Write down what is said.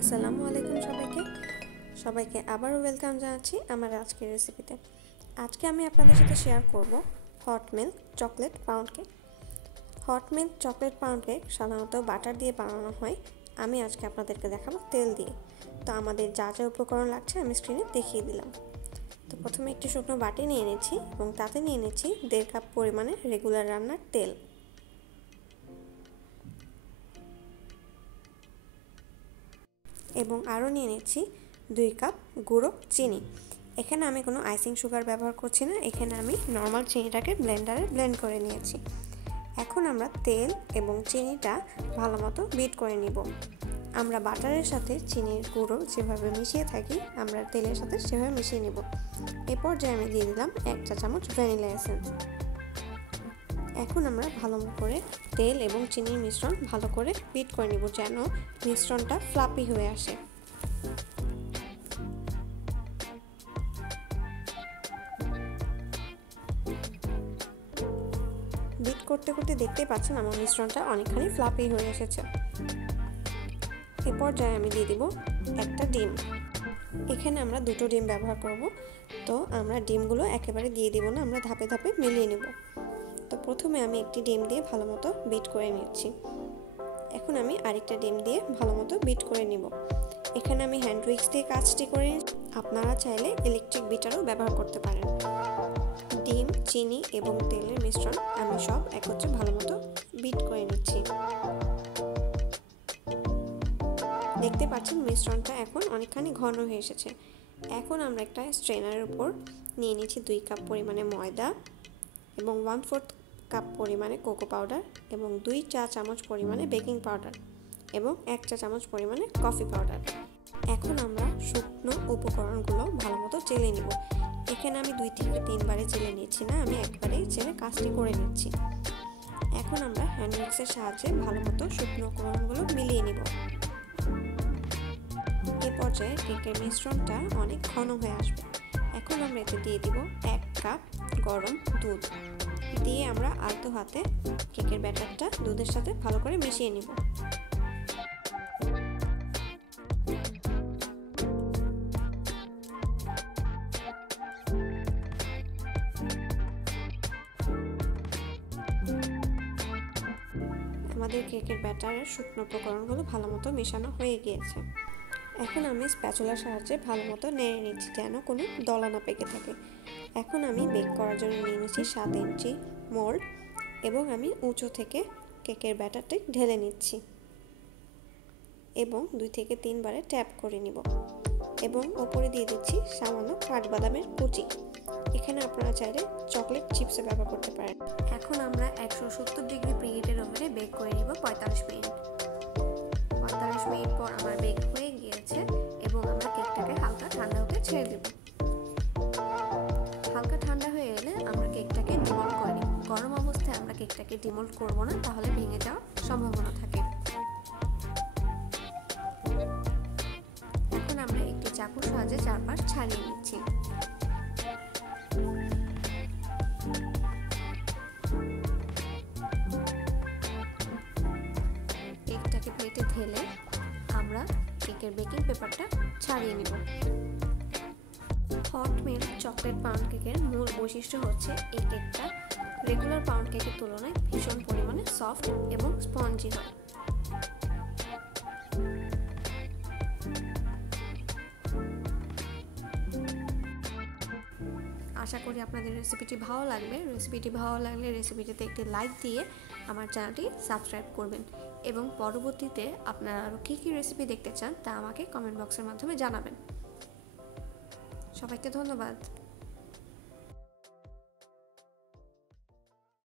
আসসালামু আলাইকুম সবাইকে আবারও ওয়েলকাম জানাচ্ছি আমার আজকের রেসিপিতে। আজকে আমি আপনাদের সাথে শেয়ার করব hot milk chocolate pound cake. Hot milk chocolate pound cake সাধারণত বাটার দিয়ে বানানো হয়, আমি আজকে আপনাদেরকে দেখাবো তেল দিয়ে। তো আমাদের যা যা উপকরণ লাগছে আমি স্ক্রিনে দেখিয়ে দিলাম। তো প্রথমে একটি শুকনো বাটি নিয়ে নিয়েছি এবং তাতে নিয়ে নিয়েছি 1.5 কাপ পরিমাণে রেগুলার রান্নার তেল এবং আরও নিয়ে নিচ্ছি 2 কাপ গুঁড়ো চিনি। এখানে আমি কোনো আইসিং সুগার ব্যবহার করছি না, এখানে আমি নর্মাল চিনিটাকে ব্লেন্ডারে ব্লেন্ড করে নিয়েছি। এখন আমরা তেল এবং চিনিটা ভালোমতো বিট করে নিব। আমরা বাটারের সাথে চিনির গুঁড়ো যেভাবে মিশিয়ে থাকি আমরা তেলের সাথে সেভাবে মিশিয়ে নেব। এই পর্যায়ে আমি দিয়ে দিলাম 1 চা চামচ ভ্যানিলা এসেন্স। এখন আমরা ভালো করে তেল এবং চিনির মিশ্রণ ভালো করে বিট করে নিব যেন মিশ্রণটা ফ্লাপি হয়ে আসে। বিট করতে করতে দেখতেই পাচ্ছেন আমার মিশ্রণটা অনেকখানি ফ্লাপি হয়ে এসেছে। এই পর্যায়ে আমি দিয়ে দিব একটা ডিম। এখানে আমরা 2টো ডিম ব্যবহার করব, তো আমরা ডিমগুলো একেবারে দিয়ে দিব না, আমরা ধাপে ধাপে মিলিয়ে নেব। তো প্রথমে আমি একটি ডিম দিয়ে ভালোমতো বিট করে নিচ্ছি। এখন আমি আরেকটা ডিম দিয়ে ভালোমতো বিট করে নিব। এখানে আমি হ্যান্ড উইক্স দিয়ে কাজটি করে, আপনারা চাইলে ইলেকট্রিক বিটারও ব্যবহার করতে পারেন। ডিম, চিনি এবং তেলের মিশ্রণ আমি সব একত্রে ভালোমতো বিট করে নিচ্ছি। দেখতে পাচ্ছেন মিশ্রণটা এখন অনেকখানি ঘন হয়ে এসেছে। এখন আমরা একটা স্ট্রেনারের উপর নিয়ে নিচ্ছি 2 কাপ পরিমাণে ময়দা এবং 1/4 কাপ পরিমাণে কোকো পাউডার এবং 2 চা চামচ পরিমাণে বেকিং পাউডার এবং 1 চা চামচ পরিমাণে কফি পাউডার। এখন আমরা শুকনো উপকরণগুলো ভালোমতো চেলে নিব। এখানে আমি 2 থেকে 3 বারে চেলে নিচ্ছি না, আমি একবারেই চেলে কাজটি করে নিচ্ছি। এখন আমরা হ্যান্ড উইক্সের সাহায্যে ভালোমতো শুকনো উপকরণগুলো মিলিয়ে নিব। এই পর্যায়ে কেকের মিশ্রণটা অনেক ঘন হয়ে আসবে। এখন আমরা এতে দিয়ে দিব 1 কাপ গরম দুধ দিয়ে আমরা আলতো হাতে কেকের ব্যাটারটা দুধের সাথে ভালো করে মিশিয়ে নিব। আমাদের কেকের ব্যাটারের শুকনো উপকরণগুলো ভালোমতো মেশানো হয়ে গিয়েছে। এখন আমি স্প্যাচুলার সাহায্যে ভালোমতো নেড়ে নিচ্ছি যেন কোনো দলা না পেকে থাকে। এখন আমি বেক করার জন্য নিয়ে নিচ্ছি 7 ইঞ্চি মোল্ড এবং আমি উঁচু থেকে কেকের ব্যাটারটি ঢেলে নিচ্ছি এবং 2 থেকে 3 বারে ট্যাপ করে নিব এবং ওপরে দিয়ে দিচ্ছি সামান্য কাঠবাদামের কুচি। এখানে আপনারা চাইলে চকলেট চিপসও ব্যবহার করতে পারেন। এখন আমরা 170 ডিগ্রি প্রিহিটের ওভেনে বেক করে নিব 45 মিনিট। 45 মিনিট পর আমার বেক হয়ে গিয়েছে এবং আমরা কেকটাকে হালকা ঠান্ডা হতে ছেড়ে দেব। হালকা ঠান্ডা হয়ে এলে আমরা কেকটাকে ডিমোল্ড করে নিব। গরম অবস্থায় আমরা কেকটাকে ডিমোল্ড করব না, তাহলে ভেঙে যাওয়ার সম্ভাবনা থাকে। এখন আমরা একটি চাকুর সাহায্যে চারপাশ ছাড়িয়ে নিচ্ছি। কেকটাকে প্লেটে ঢেলে আমরা কেকের বেকিং পেপারটা ছাড়িয়ে নিব। হট মিল্ক চকলেট পাউন্ড কেকের মূল বৈশিষ্ট্য হচ্ছে এই কেকটা রেগুলার পাউন্ড কেকের তুলনায় ভীষণ পরিমাণে সফট এবং স্পঞ্জি হয়। আশা করি আপনাদের রেসিপিটি ভালো লাগবে। রেসিপিটিতে একটি লাইক দিয়ে আমার চ্যানেলটি সাবস্ক্রাইব করবেন এবং পরবর্তীতে আপনারা আরও কী কী রেসিপি দেখতে চান তা আমাকে কমেন্ট বক্সের মাধ্যমে জানাবেন। সবাইকে ধন্যবাদ।